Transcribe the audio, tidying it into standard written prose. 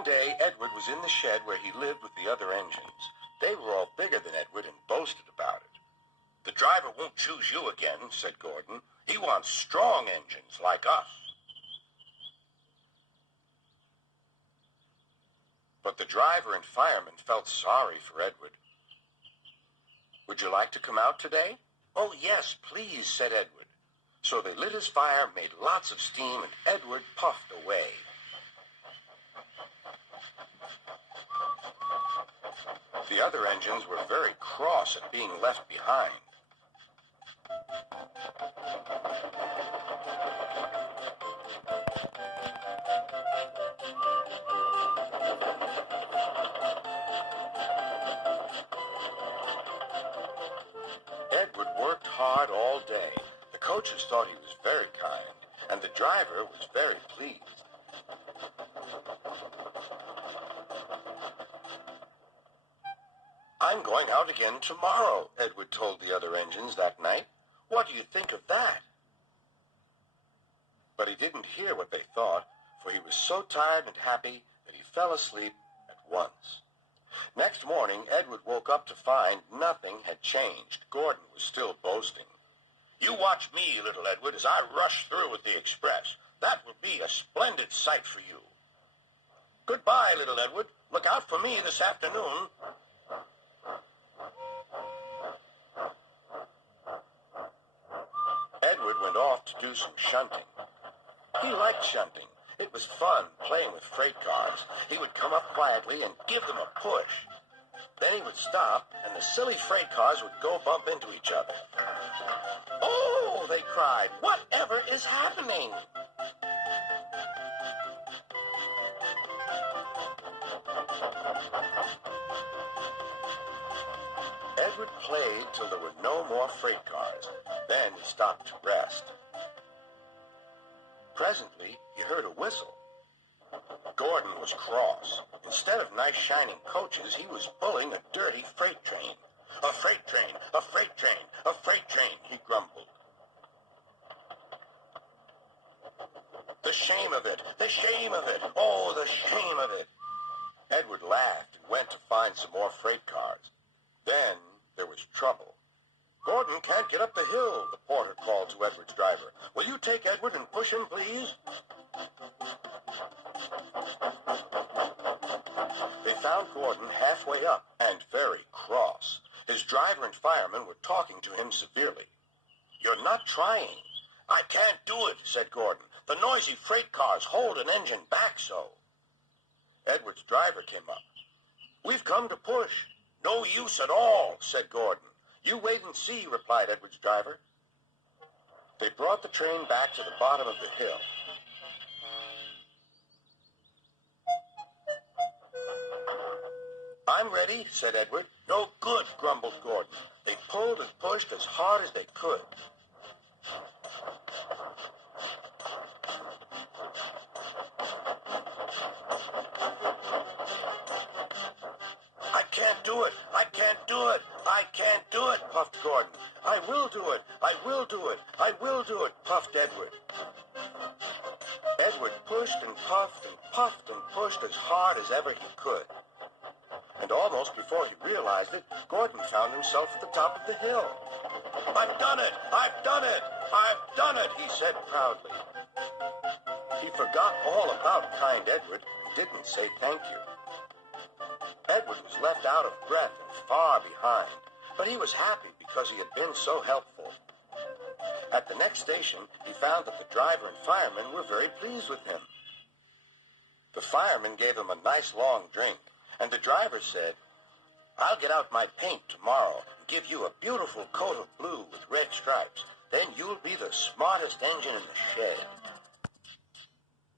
One day, Edward was in the shed where he lived with the other engines. They were all bigger than Edward and boasted about it. "The driver won't choose you again," said Gordon. "He wants strong engines like us." But the driver and fireman felt sorry for Edward. "Would you like to come out today?" "Oh, yes, please," said Edward. So they lit his fire, made lots of steam, and Edward puffed away. The other engines were very cross at being left behind. Edward worked hard all day. The coaches thought he was very kind, and the driver was very pleased. "I'm going out again tomorrow," Edward told the other engines that night. "What do you think of that?" But he didn't hear what they thought, for he was so tired and happy that he fell asleep at once. Next morning, Edward woke up to find nothing had changed. Gordon was still boasting. "You watch me, little Edward, as I rush through with the express. That will be a splendid sight for you. Goodbye, little Edward. Look out for me this afternoon." Edward went off to do some shunting. He liked shunting. It was fun playing with freight cars. He would come up quietly and give them a push. Then he would stop, and the silly freight cars would go bump into each other. "Oh!" they cried. "Whatever is happening?" Edward played till there were no more freight cars. Then he stopped to rest. Presently, he heard a whistle. Gordon was cross. Instead of nice shining coaches, he was pulling a dirty freight train. "A freight train, a freight train, a freight train," he grumbled. "The shame of it, the shame of it, oh, the shame of it." Edward laughed and went to find some more freight cars. Then there was trouble. "Gordon can't get up the hill," the porter called to Edward's driver. "Will you take Edward and push him, please?" They found Gordon halfway up and very cross. His driver and fireman were talking to him severely. "You're not trying." "I can't do it," said Gordon. "The noisy freight cars hold an engine back so." Edward's driver came up. "We've come to push." "No use at all," said Gordon. "You wait and see," replied Edward's driver. They brought the train back to the bottom of the hill. "I'm ready," said Edward. "No good," grumbled Gordon. They pulled and pushed as hard as they could. "I can't do it! I can't do it! I can't do it!" puffed Gordon. "I will do it! I will do it! I will do it!" puffed Edward. Edward pushed and puffed and pushed as hard as ever he could. And almost before he realized it, Gordon found himself at the top of the hill. "I've done it! I've done it! I've done it!" he said proudly. He forgot all about kind Edward and didn't say thank you. Edward was left out of breath and far behind, but he was happy because he had been so helpful. At the next station, he found that the driver and fireman were very pleased with him. The fireman gave him a nice long drink, and the driver said, "I'll get out my paint tomorrow and give you a beautiful coat of blue with red stripes. Then you'll be the smartest engine in the shed."